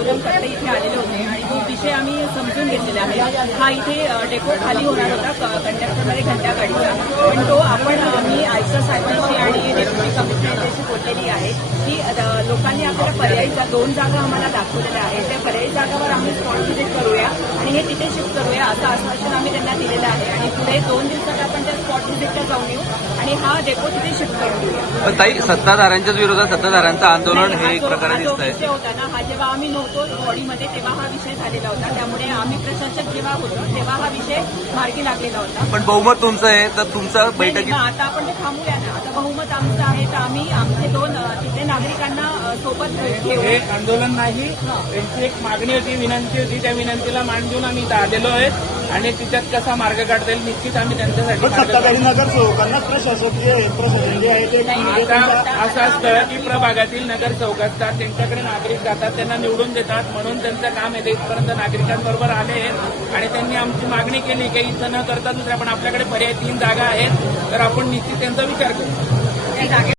गोलम करते इथे आलेले होते आणि तो विषय आम्ही समजून घेतलेला आहे. हा इथे डेपो खाली होणार होता कंडक्टरमध्ये घंटा गाडीचा, पण तो मी आयुक्त साहेबांशी आणि डेप्युटी कमिशनरशी बोललेली आहे की लोकांनी आपल्याला पर्यायी 2 जागा आम्हाला दाखवलेल्या आहेत. त्या पर्यायी जागावर आम्ही स्पॉट व्हिजिट करूया आणि हे तिथे शिफ्ट करूया असं आश्वासन आम्ही त्यांना दिलेलं आहे आणि पुढे 2 दिवसात आपण त्या स्पॉट व्हिजिटला जाऊन येऊ आणि हा डेपो तिथे शिफ्ट करून देऊया. ताई, सत्ताधाऱ्यांच्याच विरोधात सत्ताधाऱ्यांचं आंदोलन हे एक प्रकारे दिसत आहे. विषय होता ना हा, जेव्हा आम्ही नव्हतो बॉडीमध्ये तेव्हा हा विषय झालेला होता, त्यामुळे आम्ही प्रशासक जेव्हा होतो तेव्हा हा विषय मार्गी लागलेला होता. पण बहुमत तुमचं आहे तर तुमचं बैठकीत आता आपण ते थांबूया ना. आता बहुमत आमचं आहे तर आम्ही आमचे 2 तिथे नागरिकांना सोबत घेऊ. हे आंदोलन नाही, त्यांची एक मागणी होती, विनंती होती. त्या विनंतीला मान देऊन आम्ही इथं आलेलो आहे आणि तिच्यात कसा मार्ग काढता येईल निश्चित आम्ही त्यांच्यासाठी सत्ताधारी नगरसेवकांना प्रशासन जे आहे ते आता असं असतं की प्रभागातील नगरसेवक असतात, त्यांच्याकडे नागरिक जातात, त्यांना निवडून देतात, म्हणून त्यांचं काम आहे ते इथपर्यंत नागरिकांबरोबर आले आणि त्यांनी आमची मागणी केली की इथं न करता दुसऱ्या पण आपल्याकडे पर्याय 3 जागा आहेत तर आपण निश्चित त्यांचा विचार करू.